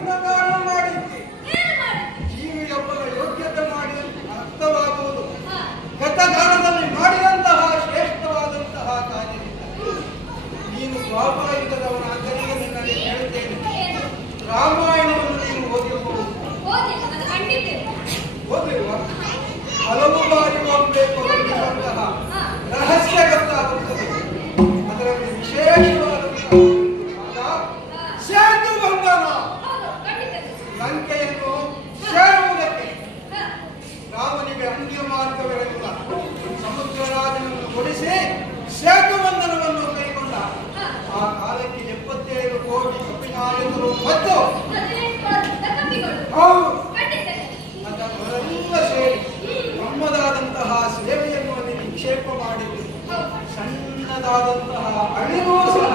ಗುಣಗಾನ ಮಾಡಿದ್ದೆ. ಜೀವಿಯೊಬ್ಬನ ಯೋಗ್ಯತೆ ಮಾಡಿ ಅರ್ಥವಾಗುವುದು ಗತಕಾಲದಲ್ಲಿ ಮಾಡಿದಂತಹ ಶ್ರೇಷ್ಠವಾದಂತಹ ಕಾರ್ಯವಿಲ್ಲ. ನೀನು ದ್ವಾಪರಯುಗದವನಾದ್ದರಿಂದ ನಿನ್ನನ್ನು ಹೇಳುತ್ತೇನೆ, ರಾಮಾಯಣವನ್ನು ನೀನು ಓದಿರಬಹುದು. ಓದಿರುವ ಹಲವು ಬಾರಿ ಓದಬೇಕು ಅನ್ನುವಂತಹ ರಹಸ್ಯ ಗೊತ್ತಾಗುತ್ತದೆ. ಅದರಲ್ಲಿ ವಿಶೇಷವಾದಂತಹ ಸೇತು ಬಂಧನ, ಲಂಕೆಯನ್ನು ಸೇರುವುದಕ್ಕೆ ರಾಮನಿಗೆ ಅಂತ್ಯ ಮಾರ್ಗವಿರಲಿಲ್ಲ. ಸಮುದ್ರ ರಾಜನನ್ನು ಕೊಡಿಸಿ ಸೇತು ಬಂಧನವನ್ನು ಕೈಗೊಂಡ. ಆ ಕಾಲಕ್ಕೆ 75 ಕೋಟಿ ಕಪಿನಾಯಕರು ಮತ್ತು ಅದರೆಲ್ಲ ಸೇರಿ ನಮ್ಮದಾದಂತಹ ಸೇವೆಯನ್ನು ಅಲ್ಲಿ ನಿಕ್ಷೇಪ ಮಾಡಿದ್ದು. ಸಣ್ಣದಾದಂತಹ ಅಳಿವು ಸಹ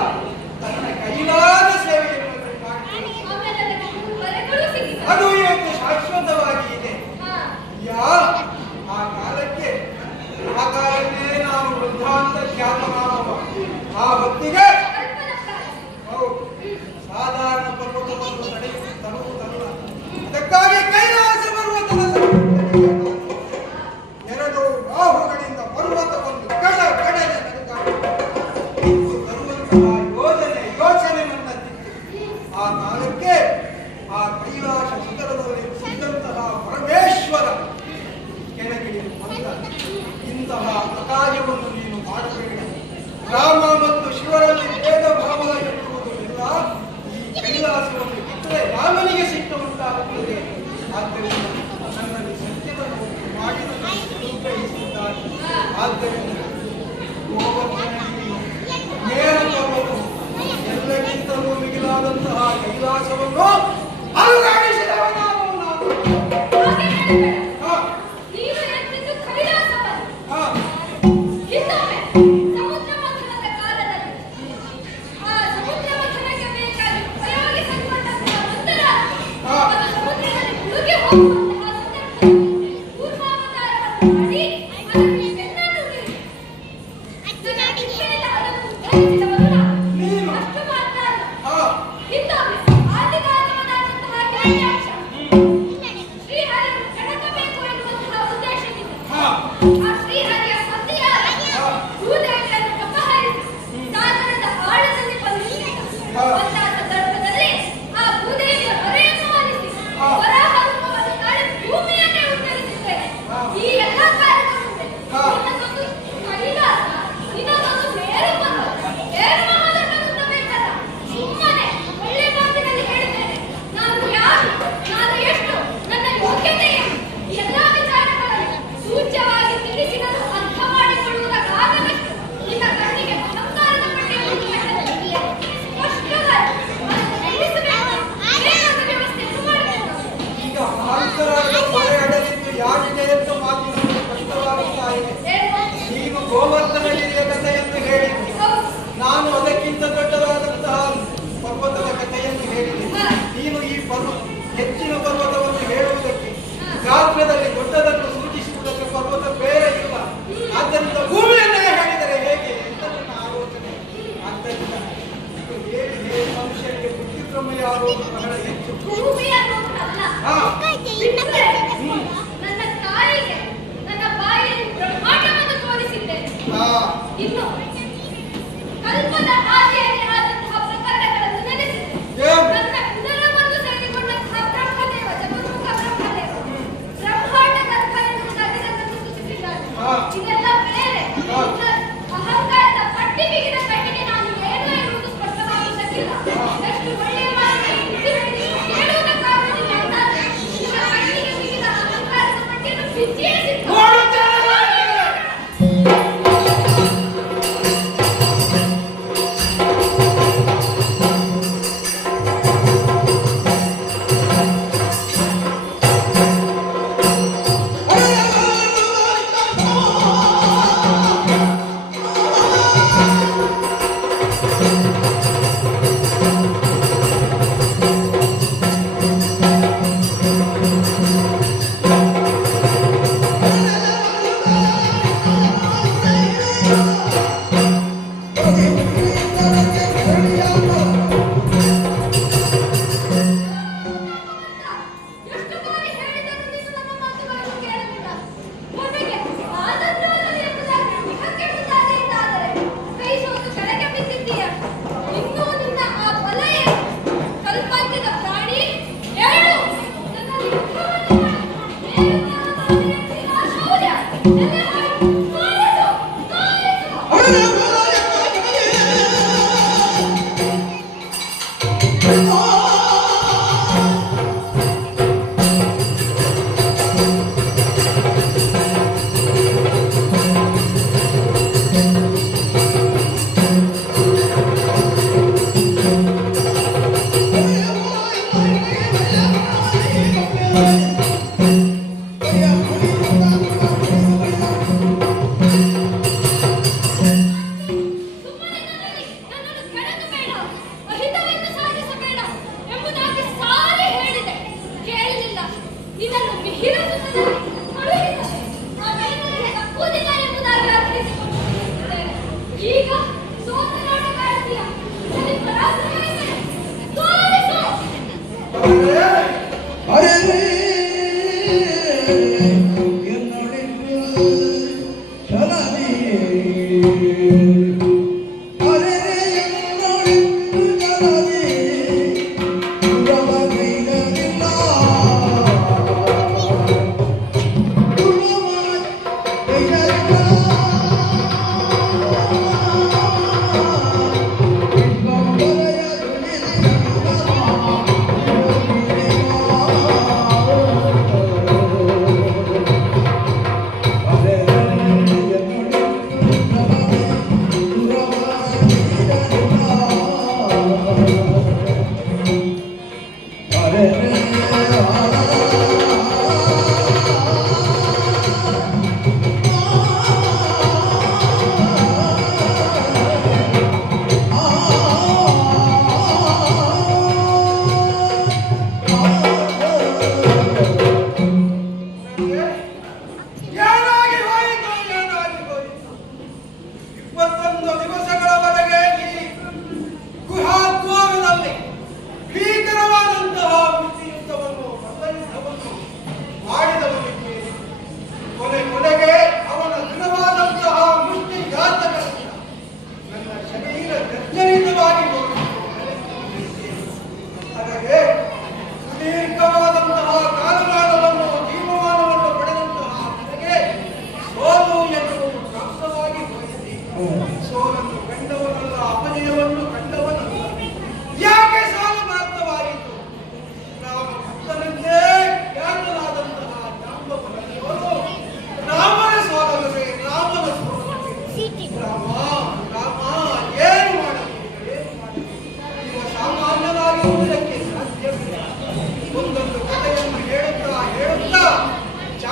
ತನ್ನ ಕೈಲಾದ ಸೇವೆಯನ್ನು ಮಾಡಿ ಅದು ಇವತ್ತು ಶಾಶ್ವತವಾಗಿ ಇದೆ. ಆ ಕಾಲಕ್ಕೆ ನಾವು ವೃದ್ಧಾಂತ ಖ್ಯಾತನಾಮ ಆ ಹೊತ್ತಿಗೆ ಸಾಧಾರಣ ಪರ್ವತವನ್ನು ತರುವುದಲ್ಲ. ಅದಕ್ಕಾಗಿ ಕೈಲಾಸ ಪರ್ವತದ ಎರಡು ಬಾಹುಗಳಿಂದ ಪರ್ವತವನ್ನು ಕಡೆಗೆ ತರುವಂತಹ ಯೋಚನೆ ನನ್ನದಿತ್ತು. ಆ ಕಾಲಕ್ಕೆ ಆ ಕೈಲಾಸ ಶಿಖರದಲ್ಲಿ ಸಿದ್ದಂತಹ ಪರಮೇಶ್ವರ ಕೆಳಗಿಳಿ ಬಂದ. ಇಂತಹ ಅಕಾರ್ಯವನ್ನು ನೀನು ಮಾಡಬೇಡ. ರಾಮ ಮತ್ತು ಶಿವರಲ್ಲಿ ಭೇದ ಭಾವ ಎನ್ನುವುದು ಇಲ್ಲ. ಈ ಕೈಲಾಸವನ್ನು ಬಿಟ್ಟರೆ ರಾಮನಿಗೆ ಸಿಟ್ಟು ಉಂಟಾಗುತ್ತದೆ. ಆದ್ದರಿಂದ ನನ್ನಲ್ಲಿ ಸತ್ಯವನ್ನು ಮಾಡಿ ಅನುಗ್ರಹಿಸಿದ್ದಾರೆ. ಆದ್ದರಿಂದ ನೇರವನ್ನು ಎಲ್ಲಕ್ಕಿಂತಲೂ ಮಿಗಿಲಾದಂತಹ ಕೈಲಾಸವನ್ನು ಅನುಗಾಡಿಸಿದವನಾದ ಗೋವರ್ಧನಗಿರಿಯ ಕಥೆಯನ್ನು ಹೇಳಿದ್ದೆ. ನಾನು ಅದಕ್ಕಿಂತ ದೊಡ್ಡದಾದಂತಹ ಪರ್ವತದ ಕಥೆಯನ್ನು ಹೇಳಿದೆ. ನೀನು ಈ ಹೆಚ್ಚಿನ ಪರ್ವತವನ್ನು ಹೇಳುವುದಕ್ಕೆ, ಗಾತ್ರದಲ್ಲಿ ದೊಡ್ಡದನ್ನು ಸೂಚಿಸುವುದಕ್ಕೆ ಪರ್ವತ ಬೇರೆ ಇಲ್ಲ. ಆದ್ದರಿಂದ ಭೂಮಿಯನ್ನೇ ಹೇಳಿದರೆ ಹೇಗೆ ಅಂತ ನನ್ನ ಆಲೋಚನೆ. ಆದ್ದರಿಂದ ಮನುಷ್ಯನಿಗೆ ಬುದ್ಧಿಭ್ರಮ ಯಾವುದು ಬಹಳ ಹೆಚ್ಚು. ಇನ್ನು ಕಲ್ಪದ ಆದಿಯಲ್ಲಿ ಆದಂತಹ ಪ್ರಕರಣಗಳನ್ನು ನೆನೆಸಿದೆ. ನನ್ನ ಉದರವನ್ನು ಸೇರಿಕೊಂಡಂತಹ ಬ್ರಹ್ಮದೇವ, ಜಗನ್ಮುಖ ಬ್ರಹ್ಮದೇವ ಬ್ರಹ್ಮಾಂಡ ಕಲ್ಪನೆಯನ್ನು ನಗರವನ್ನು ಸೂಚಿಸಿದ್ದಾರೆ. ಇದೆಲ್ಲ ಬೇರೆ ಅಹಂಕಾರದ ಪಟ್ಟಿ ಬಿಗಿದ ಕಣ್ಣಿಗೆ ನಾನು ಏನು ಎನ್ನುವುದು ಸ್ಪಷ್ಟವಾಗುವುದಕ್ಕಿಲ್ಲ. ಎಷ್ಟು ಒಳ್ಳೆಯ ಮಾತನ್ನು ಹೇಳುವುದಕ್ಕಾಗುವುದಿಲ್ಲ ಅಂತಾದರೆ ನಿಮ್ಮ ಕಣ್ಣಿಗೆ ಬಿಗಿದ ಅಹಂಕಾರದ ಪಟ್ಟಿಯನ್ನು ಬಿಚ್ಚಿಯೇ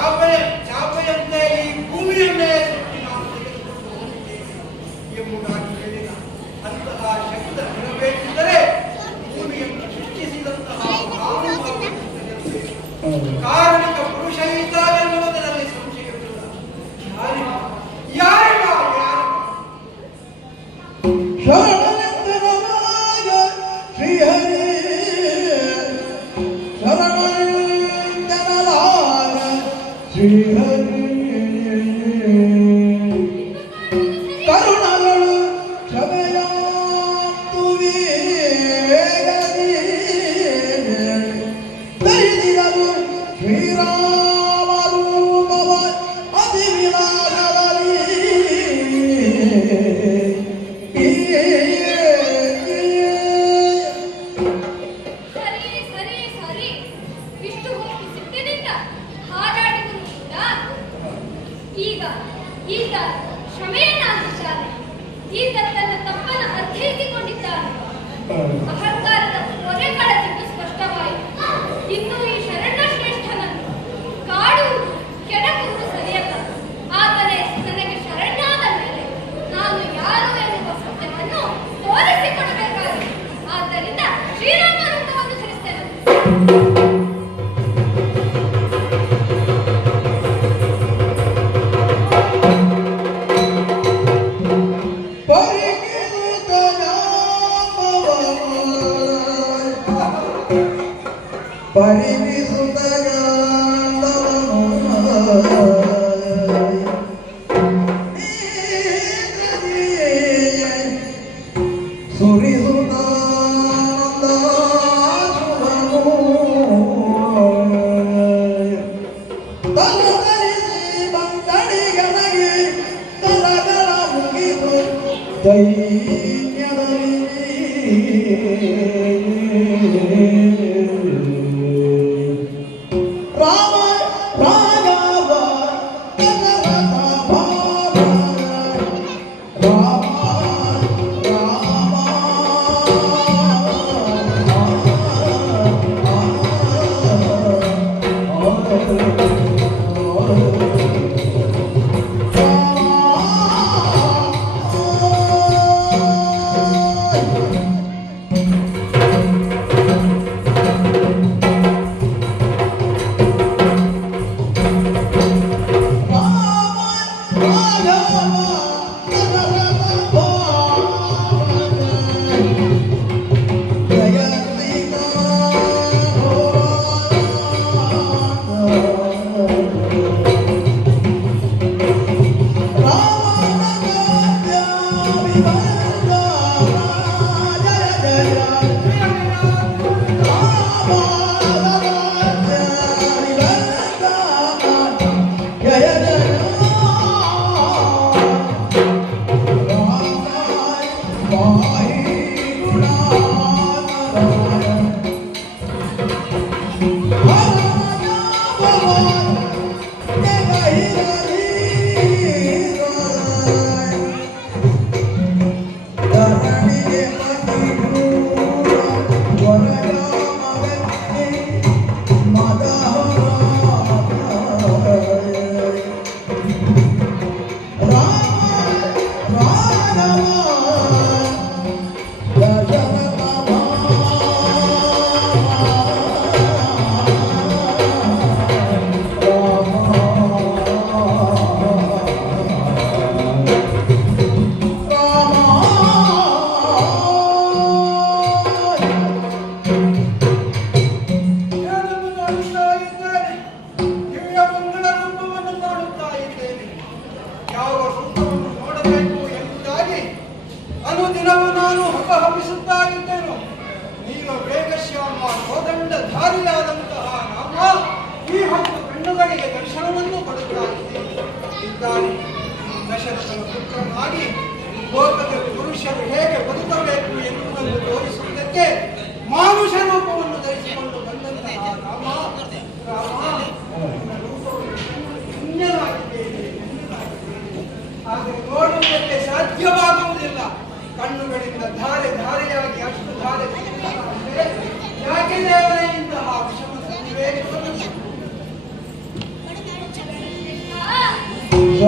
ಚಾಪೆಯಂತೆ ಈ ಭೂಮಿಯನ್ನೇ ಸುತ್ತಿ ನಾನು ತೆಗೆದುಕೊಂಡು ಹೋಗಿದ್ದೇನೆ ಎಂಬುದಾಗಿ ಹೇಳಿದ. ಅಂತಹ ಶಬ್ದ ಇರಬೇಕೆಂದರೆ ಭೂಮಿಯನ್ನು ಸೃಷ್ಟಿಸಿದಂತಹ ಕಾರಣಿಕ ಪುರುಷ ಇದ್ದಾಗ ಎನ್ನುವುದರಲ್ಲಿ ಸಂಶಯವಿಲ್ಲ. ಯಾರಿಗ ಶರಣನೆಂದನಾಗ ಶ್ರೀಹರಿ ಶರಣನೆಂದನಾಗ ಶ್ರೀಹರಿ ಕರುಣಗಳು ಕ್ಷಮೆಯಾತು ವೇಗದಿ ಧರಿಸಿದರು ಶ್ರೀರಾಮ ರೂಪವ ಅತಿ ವಿಲಾಸದಲ್ಲಿ ಸರಿ ಇಷ್ಟು ಹೋಗಿ ಸಿಟ್ಟಿನಿಂದ ಹಾರಾಡಿದರು ಕೂಡ ಈಗ ಕ್ಷಮೆಯನ್ನಾಗಿದ್ದಾನೆ. ಈಗ ತನ್ನ ತಪ್ಪನ್ನು ಅರ್ಥೈಸಿಕೊಂಡಿದ್ದಾನೆ. ಅಹಂಕಾರದ ಹೊರೆಗಳತ್ತಿದ್ದು ಸ್ಪಷ್ಟವಾಯಿತು. ಇನ್ನು ಈ ಶರಣ ಶ್ರೇಷ್ಠನನ್ನು ಕಾಡುವುದು ಕೆಣಕುವುದು ಸರಿಯಲ್ಲ. ಆದರೆ ನನಗೆ ಶರಣಾದ ಮೇಲೆ ನಾನು ಯಾರು ಎನ್ನುವ ಸತ್ಯವನ್ನು ತೋರಿಸಿಕೊಡಬೇಕಾಗಿದೆ. ಆದ್ದರಿಂದ ಶ್ರೀರಾಮ ರೂಪವನ್ನು ಧರಿಸ್ತೇನೆ. ರಾಮ ರಾಘವ ಕನರಥ ಭಾವ ರಾಮ ರಾಮ ಅನುದಿನವೂ ನಾನು ಹಬ್ಬಹಬ್ಬಿಸುತ್ತಾ ಇದ್ದೇನು. ನೀನು ವೇಗಶ್ಯಾಮ ಕೋದಂಡಧಾರಿಯಾದಂತಹ ರಾಮ ಈ ಹೊತ್ತು ಕಣ್ಣುಗಳಿಗೆ ದರ್ಶನವನ್ನು ಕೊಡುತ್ತಾ ಇದ್ದಾನೆ. ದಶರಥನ ಪುತ್ರನಾಗಿ ಲೋಕದಲ್ಲಿ ಪುರುಷರು ಹೇಗೆ ಬದುಕಬೇಕು ಎನ್ನುವುದನ್ನು ತೋರಿಸುವುದಕ್ಕೆ ಮಾನುಷ ರೂಪವನ್ನು ಧರಿಸಿಕೊಂಡು ಬಂದಂತಹ ರಾಮ ಆದರೆ ನೋಡುವುದಕ್ಕೆ ಸಾಧ್ಯವಾಗುವುದಿಲ್ಲ. ಕಣ್ಣುಗಳಿಂದ ಧಾರೆ ಧಾರೆಯಾಗಿ ಅಷ್ಟು ಧಾರೆ ಯಾಕೆ ದೇವರ ಇಂತಹ ವಿಷಮ ಸನ್ನಿವೇಶವನ್ನು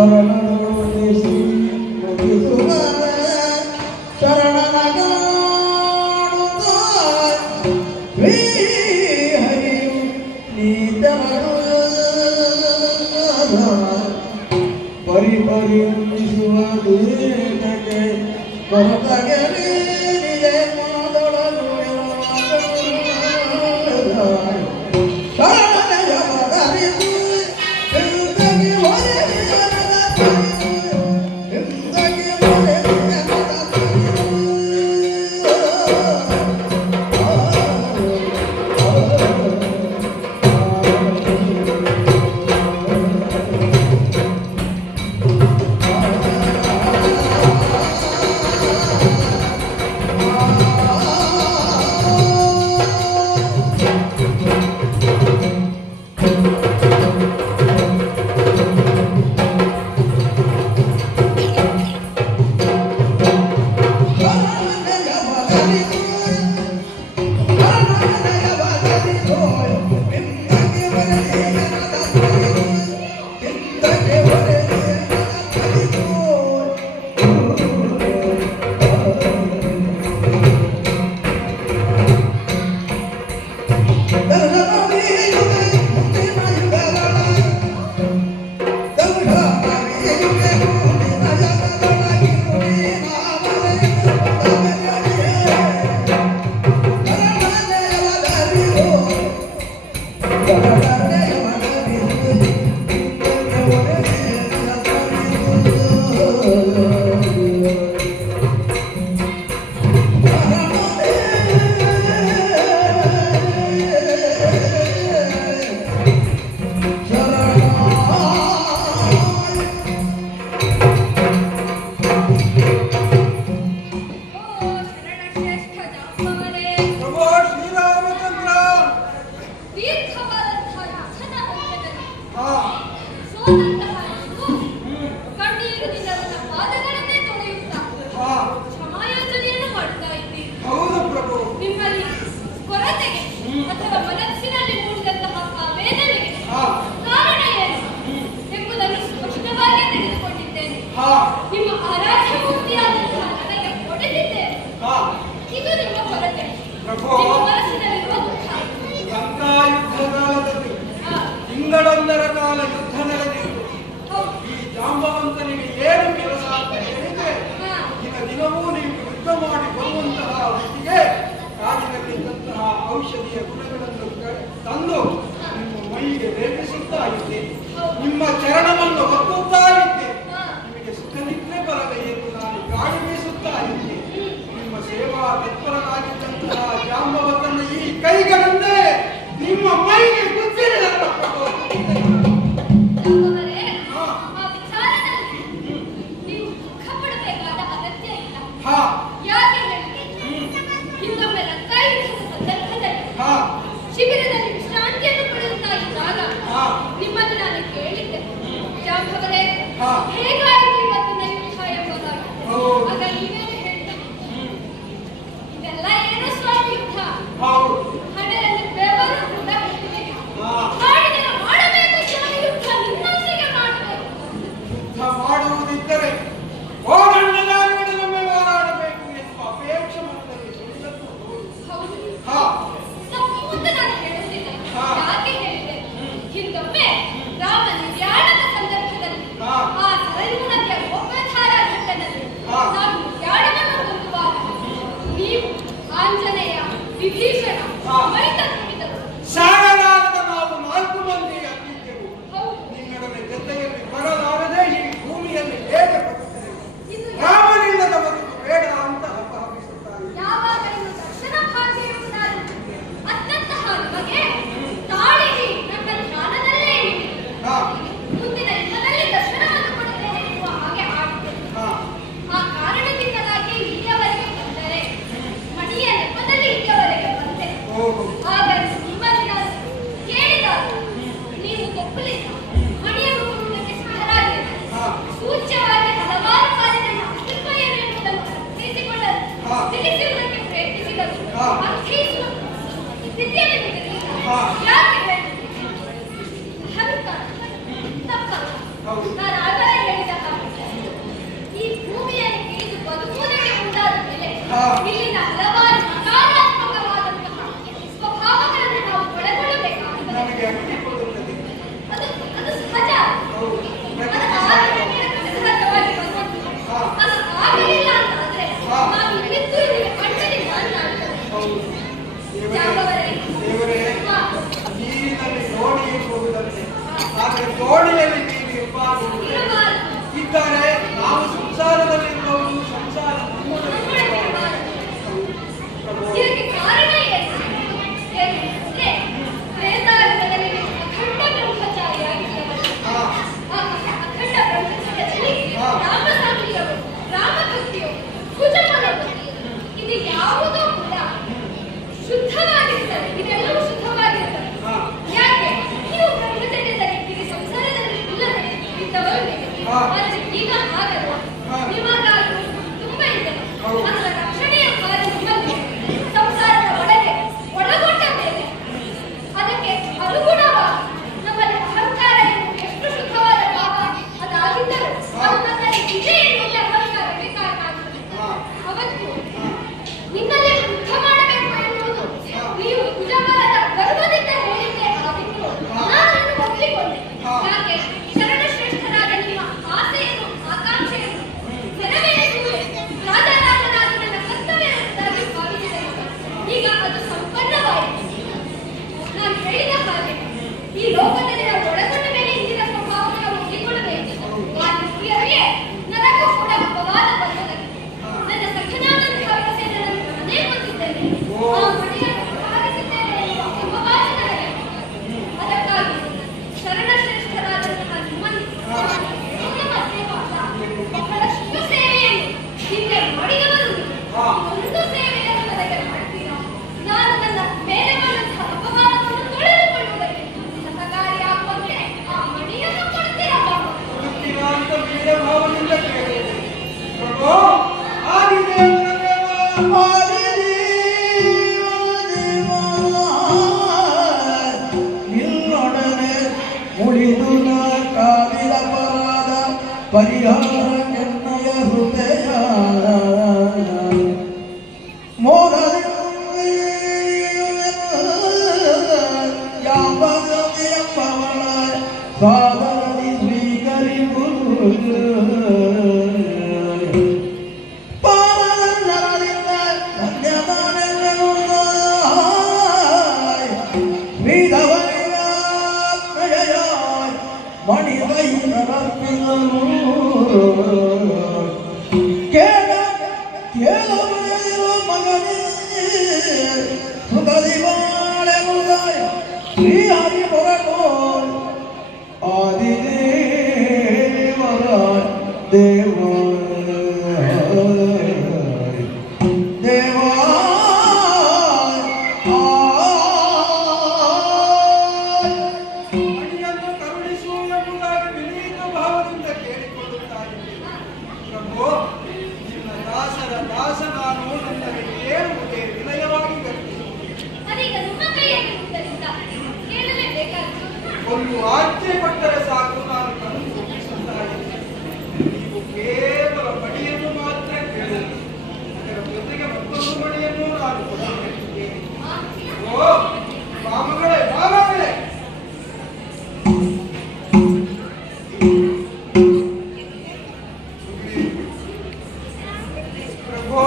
ಶರಣನೊಡೆ ಶ್ರೀ ಮುಗಿಸುವ ಶರಣನ ಕಾಣುತ್ತ ಶ್ರೀ ಹರಿಯು ನೀತರನು ಪರಿ ಪರಿಣಿಸುವ ದೇಶಕ್ಕೆ ಕೊರತಗೆ ನೀಡಿದೆ ಮನದೊಳಲು ಶರಣನೆಯ ಮಗರಿದು ಹಿಂದಕ್ಕೆ ಹೊರೆದು ಜನದ ತಿಳಿದು ಹಿಂದಕ್ಕೆ ಹೊರೆದು ಜನದ ಪ್ರಭೋ ಶ್ರೀರಾಮಚಂದ್ರ. ದೀರ್ಘವಾದಂತಹ ರಥದ ಮಧ್ಯದಲ್ಲಿ ಹಾ ಸೋಲಂತಹ ನೀವು ಕಣ್ಣೀರಿನಿಂದ ನನ್ನ ಪಾದಗಳನ್ನೇ ತೊಳೆಯುತ್ತಾ ಹಾ ಕ್ಷಮಾಯಾಚನೆಯನ್ನು ಮಾಡುತ್ತಾ ಇದ್ದೀರಿ. ಹೌದು ಪ್ರಭು. ನಿಮ್ಮಲ್ಲಿ ಕೊರತೆಗೆ ಅಥವಾ ಮನಸ್ಸಿನಲ್ಲಿ ಮೂಡಿದಂತಹ ಆ ವೇದನೆಗೆ ಹಾ ಕಾರಣ ಏನು ಎಂಬುದನ್ನು ಸ್ಪಷ್ಟವಾಗಿ ತಿಳಿದುಕೊಂಡಿದ್ದೇನೆ. ಹಾ ನಿಮ್ಮ ಆರಾಧ್ಯ ಮೂರ್ತಿಯಾದಂತಹ ನನಗೆ ಒಡೆದಿದ್ದೇನೆ. ಹಾ ಇದು ನಿಮ್ಮ ಕೊರತೆ, ಪ್ರಭು. ನಿಮ್ಮ ಮನಸ್ಸಿನಲ್ಲಿರುವ ದುಃಖ. ಲಂಕಾ ಯುದ್ಧ ಕಾಲದಲ್ಲಿ ಆ, ತಿಂಗಳೊಂದರ ಕಾಲ ಯುದ್ಧ ನಡೆದಿತ್ತು. ಹೌದು. ಈ ಜಾಂಬವಂತನಿಗೆ ಏನು ಕೆಲಸ ಅಂತ ಹೇಳಿದ್ರೆ ಆ, ದಿನವೂ ನೀವು ಯುದ್ಧ ಮಾಡಿ ಬರುವಂತಹ ವ್ಯಕ್ತಿಗೆ ಕಾಡಿನಲ್ಲಿದ್ದಂತಹ ಔಷಧಿಯ ಗುಣಗಳನ್ನು ತಂದು ನಿಮ್ಮ ಮೈಗೆ ಲೇಪಿಸುತ್ತಾ ಇದ್ದೆ. ನಿಮ್ಮ ಚರಣವನ್ನು ಒತ್ತುತ್ತಾ ಇದ್ದೆ. ನಿಮಗೆ ಸುಖ ನಿದ್ರೆ ಬರದೆ ಎಂದು ನಾನು ಗಾಳಿ ಬೀಸುತ್ತಾ ಇದ್ದೆ. ನಿಮ್ಮ ಸೇವಾ ತತ್ಪರನಾಗಿದ್ದಂತಹ ಜಾಂಬವಂತನ ಈ ಕೈಗಳನ್ನೇ ನಿಮ್ಮ ಮೈಗೆ ಗುದ್ದಿರಲ್ಲ ಪ್ರಭು. ಜಾಂಬವರೇ, ಹಾ. ಆ ವಿಚಾರದಲ್ಲಿ ನೀವು ದುಃಖ ಪಡಬೇಕಾದ ಅಗತ್ಯ ಇಲ್ಲ. ಹಾ ಯಾಕೆ ಹೇಳಿ, ಇನ್ನೊಮ್ಮೆ ರಂಗಾಯುಧದ ಸಂದರ್ಭದಲ್ಲಿ ಹಾ ಶಿಬಿರದಲ್ಲಿ ವಿಶ್ರಾಂತಿಯನ್ನು ಪಡೆಯುತ್ತಾ ಇದ್ದಾಗ ಹಾ. ನಿಮ್ಮನ್ನು ನಾನು ಕೇಳಿದ್ದೆ, ಜಾಂಬವರೇ, ಹಾ. ಹೇಗಾಯಿತು ಇವತ್ತಿನ ಯುದ್ಧ ಎಂಬುದಾಗಿ. ಹೌದು. ಆಗ ನೀವೇನು ಹೇಳಿದೆ? ಇದೆಲ್ಲ ಏನು ಸ್ವಾಮಿ ಯುದ್ಧ, ಹೌದು. ಹಣೆಯಲ್ಲಿ ಬೆವರು ಕೂಡ ಬಿಟ್ಟಿದೆ. ಹಾ. ಮಾಡಿದರೆ ಮಾಡಬೇಕು ಸ್ವಾಮಿ ಯುದ್ಧ, ನಿಮ್ಮೊಂದಿಗೆ ಮಾಡಬೇಕು. ಯುದ್ಧ ಮಾಡುವುದಿದ್ದರೆ ಹೋರಾಡಲಾರೊಡನೆ ಹೋರಾಡಬೇಕು ಎಂಬ ಅಪೇಕ್ಷೆ ಮನದಲ್ಲಿ ಸುಳಿದದ್ದು ಹೌದು. ಹೌದು. ಹಾ ತಪ್ಪು ಅಂತ ನಾನು ಹೇಳುತ್ತಿಲ್ಲ. ಹಾ. ಯಾಕೆ ಹೇಳಿದೆ? ಹಿಂದೊಮ್ಮೆ ರಾಮ ನಿರ್ಯಾಣದ ಸಂದರ್ಭದಲ್ಲಿ ಹಾ. ಆ ಸರಯೂ ನದಿಯ ಗೋಪಧಾರ ಘಟ್ಟದಲ್ಲಿ ಹಾ. ನಾವು ನಿರ್ಯಾಣವನ್ನು ಹೊಂದುವಾಗ ನೀವು ಆಂಜನೇಯ, ವಿಭೀಷಣ, ಹಾ. ಸಮೇತ ನುಡಿದರು. ಸಾಗಲಾರದ ನಾವು 4 ಮಂದಿ ಅತ್ತಿದ್ದೆವು. ಹೌದು. ನಿನ್ನೊಡನೆ ಜೊತೆಯಲ್ಲಿ ಬರಲಾರದೆ ಈ ಭೂಮಿಯಲ್ಲಿ ಹೇಗೆ ಬರುತ್ತದೆ? ಇದು ರಾಮನಿಲ್ಲದ ಬದುಕು ಬೇಡ ಅಂತ ಹಬ್ಬಹಬ್ಬಿಸುತ್ತಾರೆ. ಯಾವಾಗ ಇನ್ನು ದರ್ಶನ ಭಾಗ್ಯ ಎಂಬುದಾಗಿ ಅತ್ತಂತಹ ನಿಮಗೆ ತಾಳಿರಿ ನನ್ನ ಧ್ಯಾನದಲ್ಲೇ ಇರಿ. ಹಾ ಮುಂದಿನ ಯುಗದಲ್ಲಿ ದರ್ಶನವನ್ನು ಕೊಡುತ್ತೇನೆ ಎನ್ನುವ ಹಾಗೆ ಆಡಿದೆ. ಹಾ ಆ ಕಾರಣದಿಂದಾಗಿ ಇಲ್ಲಿಯವರೆಗೆ ಬಂದರೆ ಮಣಿಯ ನೆಪದಲ್ಲಿ ಇಲ್ಲಿಯವರೆಗೆ ಬಂದೆ. ಹೌದು. ಆದರೆ ನಿಮ್ಮಲ್ಲಿ ನಾನು ಕೇಳಿದಾಗ ನೀವು ಒಪ್ಪಲಿಲ್ಲ. ಮಣಿಯನ್ನು ಕೊಡುವುದಕ್ಕೆ ಸಿದ್ಧರಾಗಿಲ್ಲ. ಹಾ. ಸೂಚ್ಯವಾಗಿ ಹಲವಾರು ಬಾರಿ ನನ್ನ ಅಸ್ತಿತ್ವ ಏನು ಎಂಬುದನ್ನು ಅರ್ಥೈಸಿಕೊಳ್ಳಲು ಹಾ. ತಿಳಿಸುವುದಕ್ಕೆ ಪ್ರಯತ್ನಿಸಿದರು. ಹಾ. ಅರ್ಥೈಸುವ ಸ್ಥಿತಿಯಲ್ಲಿ ಬಿದ್ದಿರಲಿಲ್ಲ. ಹಾ. ಯಾಕೆ ಹೇಳಿ? ಅಹಂಕಾರ ತಪ್ಪಲ್ಲ. ಹೌದು. ನಾನು ಆಗಲೇ ಹೇಳಿದೆ, ಈ ಲೋಕದಲ್ಲಿ ನಾವು ಒಳಗೊಂಡ ಮೇಲೆ ಇಂದಿನ ಸ್ವಭಾವವನ್ನು ನಾವು ಒಪ್ಪಿಕೊಳ್ಳಬೇಕು. ಆ ದೃಷ್ಟಿಯಲ್ಲಿ ನನಗೂ ಕೂಡ ಅಪವಾದ ಬರುತ್ತದೆ. ನನ್ನ ಸಖನಾದಂತಹ ವ್ಯವಸ್ಥೆಯನ್ನು ನಾನು ಮನೆ ಬಂದಿದ್ದೇನೆ. ಆ ಮನೆಯನ್ನು ವ್ಯವಹರಿಸಿದ್ದೇನೆ ಎನ್ನುವ ಅಪವಾದ ನನಗೆ. ಅದಕ್ಕಾಗಿ ಶರಣಶ್ರೇಷ್ಠರಾದಂತಹ ನಿಮ್ಮನ್ನು ಬಹಳಷ್ಟು ಸೇವೆಯನ್ನು ಹಿಂದೆ ಮಾಡಿದವರು ಒಂದು ಸೇವೆಯನ್ನು ನನಗೆ ಮಾಡ್ತೀರಾ? ನಾನು ನನ್ನ ಮೇಲೆ ಬಂದಂತಹ ಅಪಮಾನವನ್ನು ತೊಳೆದುಕೊಳ್ಳುವುದಕ್ಕೆ ಸಹಕಾರಿಯಾಗುವಂತೆ ಆ ಮಣಿಯನ್ನು ಕೊಡ್ತೀರಾ? ಕೊಡುತ್ತೀರಾ ಅಂತ ಬೇರೆ ಭಾವದಿಂದ ಕೇಳಿದೆ. ಪ್ರಭು, ಆದಿದೇವರ ದೇವ, ನಿನ್ನೊಡನೆ ಉಳಿದು ನಾ ಕಾವಿದ ಪರಾದ ಪರಿಹಾರ ಎನ್ನಯ ಹೃದಯ ಮೋದದಿ ಎಂಬವಳ ಸಾದರದಿ ಸ್ವೀಕರಿಸು ಪಾದನರದಿಂದ ಧನ್ಯದಾನೆಲ್ಲರೂ ಶ್ರೀಧವನಿಯ ಮಣಿವೈರರ್ಪಿಸಲು ಕೇಳಲು ಮಗನೇ ಸುಖದಿ ಬಾಳೆವುದಾಯ ಶ್ರೀ ಹರಿ ಹೊರಟು ಆದಿದೇವರ ದೇವ ದೇವ ಮಣಿಯನ್ನು ಕರುಣಿಸು ಎಂಬುದಾಗಿ ವಿನೀತ ಭಾವದಿಂದ ಕೇಳಿಕೊಳ್ಳುತ್ತಾಯಿದ್ದೇನೆ. ಪ್ರಭು, ನಿನ್ನ ದಾಸರ ದಾಸ ನಾನು, ನನ್ನನ್ನು ಕೇಳುವುದೇ ವಿನಯವಾಗಿ ಗರ್ತಿಸುತ್ತೇನೆ. ಅದೀಗ ನಮ್ಮ ಕೈಯಲ್ಲಿ ಉತ್ತರಿಸಿದ ಕೇಳಲೇಬೇಕಾಗಿತ್ತು. ಒಂದು ಆಜ್ಞೆ ಕೊಟ್ಟರೆ ಸಾಕು, ನಾನು ಕಣ್ಣು ಒಪ್ಪಿಸುತ್ತಾಯಿದ್ದೇನೆ. ನೀವು ಕೇವಲ ಮಣಿಯನ್ನು ಮಾತ್ರ ಕೇಳುವುದು, ಅದರ ಜೊತೆಗೆ ಮತ್ತೊಂದು ಮಣಿಯನ್ನು ನಾನು ಕೊಡಬೇಕಿದ್ದೇನೆ. ಓ ಬಾಮಗಳೇ, ಬಾಮಗಳೇ, ಪ್ರಭು,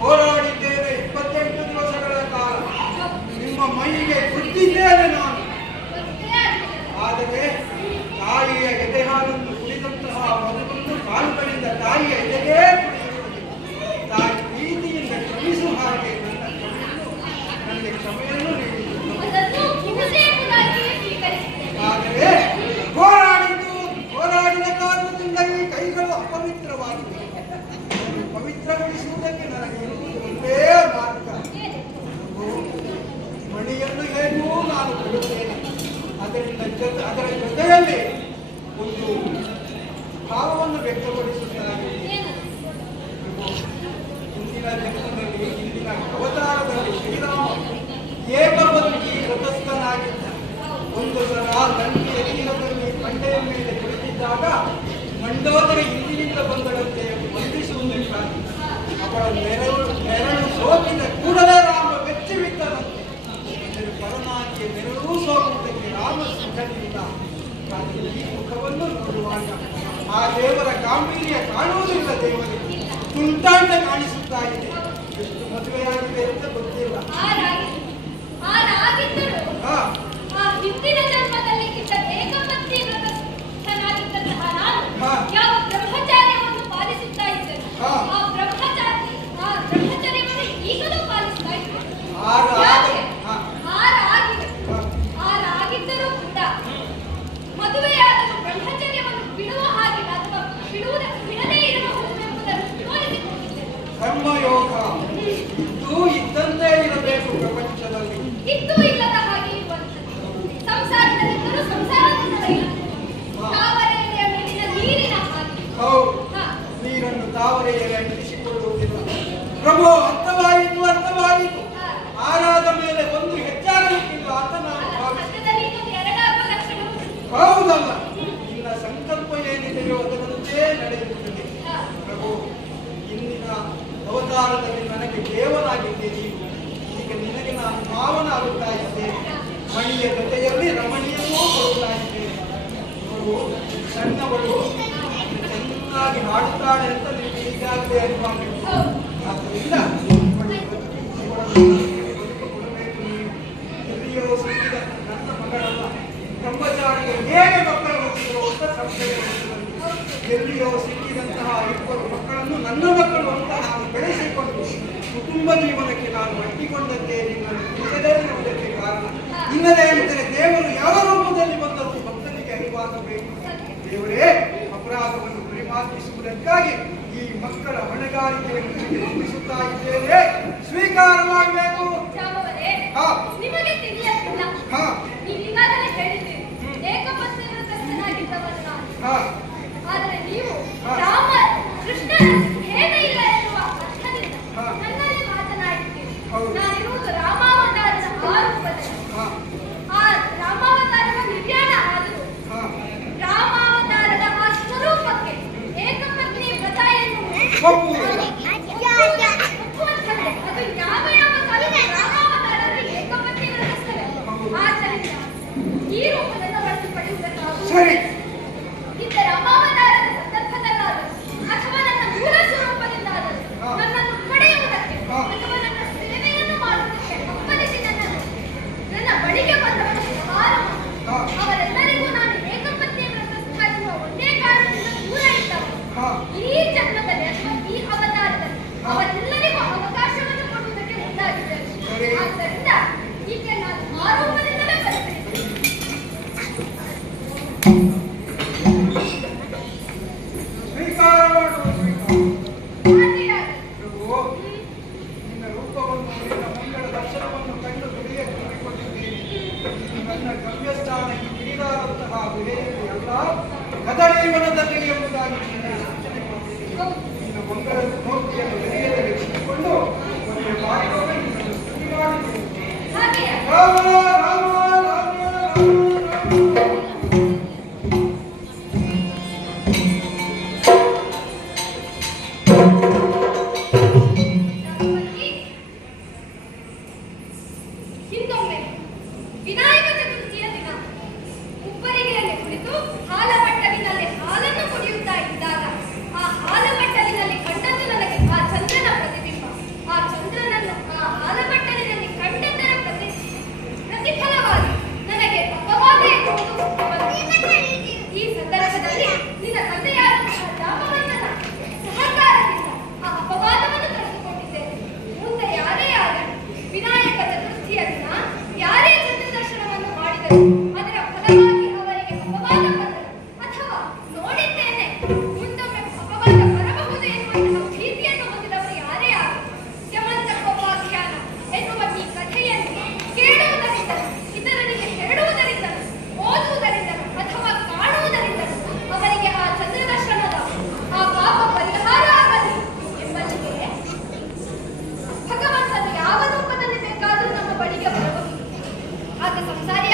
ಹೋರಾಡಿದ್ದೇನೆ 28 ದಿವಸಗಳ ಕಾಲ. ನಿಮ್ಮ ಮೈಗೆ ಕುಟ್ಟಿದ್ದೇನೆ ನಾನು. ಆದರೆ ತಾಯಿಯ ಎದೆ ಹಾಲನ್ನು ಕುಡಿದಂತಹ ಮಗುವನ್ನು ಕಾಲುಗಳಿಂದ ತಾಯಿಯ ಎದೆಗೆ ಕುಡಿಯುತ್ತದೆ. ತಾಯಿ ಪ್ರೀತಿಯಿಂದ ಕ್ಷಮಿಸು ಹಾಗೆ ನನಗೆ ಕ್ಷಮೆಯನ್ನು ನೀಡಿತು. ಅದನ್ನು ಹಿಂಸೆ ಎಂಬುದಾಗಿಯೇ ಸ್ವೀಕರಿಸಿದ್ದೇನೆ. ಆದರೆ ಹೋರಾಡಿದ ಕಾರಣದಿಂದ ಈ ಕೈಗಳು ಅಪವಿತ್ರವಾಗಿವೆ. ಪವಿತ್ರಗೊಳಿಸುವುದಕ್ಕೆ ನನಗೆ ಇರುವುದು ಒಂದೇ ಮಾರ್ಗ. ಮಣಿಯನ್ನು ಹೇಗೂ ನಾನು ಕೊಡುತ್ತೇನೆ. ಅದರ ಜೊತೆಯಲ್ಲಿ ಒಂದು ಭಾವವನ್ನು ವ್ಯಕ್ತಪಡಿಸುತ್ತೇನೆ. ಇಂದಿನ ಜನ್ಮದಲ್ಲಿ, ಇಂದಿನ ಅವತಾರದಲ್ಲಿ ಶ್ರೀರಾಮ ಏಕಪತ್ನಿ ವ್ರತಸ್ಥನಾಗಿದ್ದ. ಒಂದು ಸಲ ಲಂಕೆಯ ತೀರದಲ್ಲಿ ಬಂಡೆಯ ಮೇಲೆ ಕುಳಿತಿದ್ದಾಗ ಮಂಡೋದರ ಹಿಂದಿನಿಂದ ಬಂದಳಂತೆ ಬಂಧಿಸುವುದಕ್ಕಾಗಿ ಅವಳ ನೆರಳು ಸೋಕಿದ ಕೂಡಲೇ ರಾಮ ಬೆಚ್ಚಿ ಬಿದ್ದನಂತೆ. ಇದರ ಪರನಾಗಿಯ ನೆರಳು ಸೋಕುವುದಕ್ಕೆ ರಾಮ ಸಿದ್ಧನಿಲ್ಲ. ಆದರೆ ಈ ಮುಖವನ್ನು ನೋಡುವಾಗ ಆ ದೇವರ ಗಾಂಭೀರ್ಯ ಕಾಣುವುದಿಲ್ಲ. ದೇವರಿಗೆ ತುಂಟಾಟ ಕಾಣಿಸುತ್ತಾ ಇದೆ. ಎಷ್ಟು ಮದುವೆಯಾಗಿದೆ ಅಂತ ಗೊತ್ತಿಲ್ಲ. ಆರಾಗಿದ್ದರು ಹಾ, ಆ ಹಿಂದಿನ ಜನ್ಮದಲ್ಲಿ ಇದ್ದ ಏಕಪತ್ನಿ ವ್ರತಸ್ಥನಾಗಿದ್ದಂತಹ ನಾನು ಹಾ. ಯಾವ ಬ್ರಹ್ಮಚಾರ್ಯವನ್ನು ಪಾಲಿಸುತ್ತಾ ಇದ್ದರು, ಹಾ. ಆ ಬ್ರಹ್ಮಚರ್ಯವನ್ನು ಈಗಲೂ ಪಾಲಿಸ್ತಾ ಇದ್ದೇನೆ. ಆರಾಗಿ ಹಾ, ಆರಾಗಿದ್ದರೂ ಕೂಡ ಮದುವೆಯಾದ ಬ್ರಹ್ಮಚರ್ಯವನ್ನು ಬಿಡುವ ಹಾಗಿಲ್ಲ, ಅಥವಾ ಬಿಡದೇ ಇರಬಹುದೆಂಬುದನ್ನು ತೋರಿಸಿಕೊಂಡಿದ್ದೇನೆ. ಕರ್ಮಯೋಗ ಇದು ಇದ್ದಂತೆ ಇರಬೇಕು ಪ್ರಪಂಚದಲ್ಲಿ. ಇದ್ದು ಇಲ್ಲದ ಹಾಗೆ ಇರುವಂಥದ್ದು. ಸಂಸಾರದಲ್ಲಿದ್ದರೂ ಸಂಸಾರದಿಂದ ತಾವರೆಯ ಮೇಲಿನ ನೀರಿನ ಹಾಗೆ. ಹೌದು, ಹಾ. ನೀರನ್ನು ತಾವರೆಯಲ್ಲಿ ಅಂಟಿಸಿಕೊಳ್ಳುವುದಿಲ್ಲ. ಪ್ರಭು, ಅರ್ಥವಾಯಿತು, ಅರ್ಥವಾಯಿತು. ಆರಾದ ಮೇಲೆ ಒಂದು ಹೆಚ್ಚಾಗಲಿಕ್ಕಿಲ್ಲ ಅಂತ ನಾನು ಭಾವಿಸಿದೆ. ಹತ್ತದಲ್ಲಿ ಇನ್ನೊಂದು ಎರಡಾಗುವ ಲಕ್ಷಣ ಉಂಟು. ಹೌದಲ್ಲ, ನಿನ್ನ ಸಂಕಲ್ಪ ಏನಿದೆಯೋ ಅದರಂತೆ ನಡೆಯುತ್ತದೆ. ಪ್ರಭು, ಇಂದಿನ ಅವತಾರದಲ್ಲಿ ನನಗೆ ದೇವನಾಗಿದ್ದೆ ನೀನು. ಈಗ ನಿನಗೆ ನಾನು ಮಾವನಾಗುತ್ತಾ ಇದ್ದೇನೆ. ಮಣಿಯ ಜೊತೆಯಲ್ಲಿ ರಮಣಿಯನ್ನೂ ಕೊಡುತ್ತಾ ಇದ್ದೇನೆ. ನೋಡು, ಸಣ್ಣವಳು ಚೆನ್ನಾಗಿ ಹಾಡುತ್ತಾಳೆ ಅಂತ ನಿಮಗೆ ಈಗಾಗಲೇ ಅನುಭವ. ಆದ್ದರಿಂದ ಅವಳನ್ನು ಕೊಡಬೇಕು. ನೀವು ಎಲ್ಲಿಯೋ ಸಿಕ್ಕಿದ ನನ್ನ ಎಲ್ಲಿಯೋ ಸಿಕ್ಕಿದಂತಹ ಇಬ್ಬರು ಮಕ್ಕಳನ್ನು ನನ್ನ ಮಕ್ಕಳು ಅಂತ ನಾನು ಬೆಳೆಸಿಕೊಂಡು ಕುಟುಂಬ ಜೀವನಕ್ಕೆ ನಾನು ಒಟ್ಟಿಕೊಂಡಂತೆ ನಿಮ್ಮನ್ನು ತಿಳಿಸದೇ ಇರುವುದಕ್ಕೆ ಕಾರಣ ಇನ್ನದೇ ಎಂದರೆ ದೇವರು ಯಾವ ರೂಪದಲ್ಲಿ ಬಂದರೂ ಭಕ್ತನಿಗೆ ಅರಿವಾಗಬೇಕು. ದೇವರೇ, ಅಪರಾಧವನ್ನು ಪರಿಮಾರ್ಜಿಸುವುದಕ್ಕಾಗಿ ಈ ಮಕ್ಕಳ ಹೊಣೆಗಾರಿಕೆಯನ್ನು ನಿಮಗೆ ಒಪ್ಪಿಸುತ್ತಾ ಇದ್ದೇನೆ, ಸ್ವೀಕಾರವಾಗಬೇಕು. ಜಾಮವರೇ, ಹಾ. ನಿಮಗೆ ತಿಳಿಯಲಿಲ್ಲ. ಹಾ. ನೀವು ಈಗಾಗಲೇ ಹೇಳಿದ್ದೀರಿ ಏಕಪತ್ನಿ ವ್ರತಸ್ಥನಾಗಿದ್ದವನು ನಾನು. ಹಾ. ಆದರೆ ನೀವು ಹಾ. ರಾಮ ಕೃಷ್ಣನ ಭೇದ ಇಲ್ಲ ಎನ್ನುವ ಅರ್ಥದಿಂದ ಹಾ. ನನ್ನಲ್ಲಿ ಮಾತನಾಡಿದ್ದೀರಿ. ಹೌದು. ನಾನಿರುವುದು ರಾಮಾವತಾರದ ಆರೂಪದಲ್ಲಿ. ಹಾ. ಆ ರಾಮಾವತಾರದ ನಿರ್ಯಾಣ ಆದರೂ ಹಾ. ರಾಮಾವತಾರದ ಆ ಸ್ವರೂಪಕ್ಕೆ ಏಕಪತ್ನಿ ವ್ರತ ಎನ್ನುವುದು ಒಪ್ಪುವುದಿಲ್ಲ. ಒಪ್ಪುವಂಥದ್ದೇ. ಅದು ಯಾವ ಯಾವ ಕಾಲದ ರಾಮಾವತಾರರು ಏಕಪತ್ನಿ ವ್ರತಸ್ಥರೇ. ಹೌದು. ಆದ್ದರಿಂದ ಈ ರೂಪದಿಂದ ಹೊರತುಪಡಿಸುವುದಕ್ಕಾಗುವುದಿಲ್ಲ. ಸರಿ. ಇದ್ದ ರಾಮಾವತಾರದ ಸಂದರ್ಭದಲ್ಲಾದರೂ ಅಥವಾ ನನ್ನ ಮೂಲ ಸ್ವರೂಪದಿಂದಾದರೂ ಹಾ. ನನ್ನನ್ನು ಪಡೆಯುವುದಕ್ಕೆ ಹಾ. ಅಥವಾ ನನ್ನ ಸೇವೆಯನ್ನು ಮಾಡುವುದಕ್ಕೆ ಹಪ್ಪಳಿಸಿ ನನ್ನ ಬಳಿಗೆ ಬಂದವರು ಯಾರು? ಹಾ. ಅವರೆಲ್ಲರಿಗೂ ನಾನು ಏಕಪತ್ನಿ ವ್ರತಸ್ಥ ಎನ್ನುವ ಒಂದೇ ಕಾರಣದಿಂದ ದೂರ ಇದ್ದವರು. ಹಾ. ಈ ಜನ್ಮದಲ್ಲಿ ಅಥವಾ ಈ ಅವತಾರದಲ್ಲಿ ಹಾ. ಅವರೆಲ್ಲರಿಗೂ ಅವಕಾಶವನ್ನು ಕೊಡುವುದಕ್ಕೆ ಮುಂದಾಗಿದ್ದೇನೆ. ಸರಿ. ಆದ್ದರಿಂದ ಈಗ ನಾನು ಆರೋಪದಿಂದಲೇ ಪರಿಗಣಿಸುತ್ತೇನೆ. ಸ್ವೀಕಾರ ಮಾಡುವ ಸ್ವೀಕಾರ. ಮಾತೆಯಾಗಲಿ. ಪ್ರಭು, ನಿನ್ನ ರೂಪವನ್ನು ನಿನ್ನ ಮಂಗಳ ದರ್ಶನವನ್ನು ಕಂಡು ಗುರಿಯ ತುಂಬಿಕೊಂಡಿದ್ದೇನೆ. ನನ್ನ ಗಮ್ಯಸ್ಥಾನಕ್ಕೆ ಕಿಡಿದಾದಂತಹ ಗುರಿಯಲ್ಲಿ ಅಲ್ಲ, ಕದಳೀವನದಲ್ಲಿ ಎಂಬುದಾಗಿ ನಿನ್ನ ಸೂಚನೆ ಮಾಡಿದ್ದೇನೆ. ಹೌದು. ನಿನ್ನ ಮಂಗಳ ಮೂರ್ತಿಯನ್ನು ಹೃದಯದಲ್ಲಿ ಇಟ್ಟುಕೊಂಡು ಒಂದು ಭಾಗವನ್ನು ನಿನ್ನನ್ನು ಸ್ತುತಿ ಮಾಡಿದ್ದೇನೆ. ಹಾಗೆಯೇ ರಾಮ ರಾಮ ರಾಮ ರಾಮ ರಾಮ. ಹಿಂದೊಮ್ಮೆ ವಿನಾಯಕ ಚತುರ್ಥಿಯ ದಿನ ಉಪ್ಪರಿಗೆಯಲ್ಲಿ ಕುಳಿತು ಹಾಲಬಟ್ಟಲಿನಲ್ಲಿ ಹಾಲನ್ನು ಕುಡಿಯುತ್ತಾ ಇದ್ದಾಗ ಆ ಹಾಲಬಟ್ಟಲಿನಲ್ಲಿ ಕಂಡದ್ದು ನನಗೆ ಆ ಚಂದ್ರನ ಪ್ರತಿಬಿಂಬ. ಆ ಚಂದ್ರನನ್ನು ಆ ಹಾಲಬಟ್ಟಲಿನಲ್ಲಿ ಕಂಡದ್ದರ ಪ್ರತಿಫಲವಾಗಿ ನನಗೆ ಅಪವಾದ ಎನ್ನುವುದು ಬಂತು. ಈ ಸಂದರ್ಭದಲ್ಲಿ ನಿನ್ನ ತಂದೆಯಾದಂತಹ ರಾಮವರ್ಮನ ಸಹಕಾರದಿಂದ ಆ ಅಪವಾದವನ್ನು ತಡೆದುಕೊಂಡಿದ್ದೇನೆ. ಮುಂದೆ ಯಾರೇ ಆಗಲಿ ವಿನಾಯಕ ಚತುರ್ಥಿಯ ದಿನ ಯಾರೇ ಚಂದ್ರ ದರ್ಶನವನ್ನು ಮಾಡಿದರು ಅದರ ಫಲವಾಗಿ ಅವರಿಗೆ ಅಪವಾದ ಬಂದರು ಅಥವಾ ನೋಡಿದ್ದೇನೆ ಮುಂದೊಮ್ಮೆ ಅಪವಾದ ಬರಬಹುದು ಎನ್ನುವಂತಹ ಭೀತಿಯನ್ನು ಹೊಂದಿದವರು ಯಾರೇ ಆಗಲಿ ಯಮಂತಕೋಪಾಖ್ಯಾನ ಎನ್ನುವ ಈ ಕಥೆಯನ್ನು ಕೇಳುವುದರಿಂದಲೂ ಇತರರಿಗೆ ಹೇಳುವುದರಿಂದಲೂ ಓದುವುದರಿಂದಲೂ ಅಥವಾ ಕಾಣುವುದರಿಂದಲೂ ಅವರಿಗೆ ಆ ಚಂದ್ರ ದರ್ಶನದ ಆ ಪಾಪ ಪರಿಹಾರ ಆಗಲಿ ಎಂಬಲ್ಲಿಗೆ ಭಗವಂತನು ಯಾವ ರೂಪದಲ್ಲಿ ಬೇಕಾದರೂ ನಮ್ಮ ಬಳಿಗೆ ಬರಬಹುದು. ಆಗ ಸಂಸಾರಿ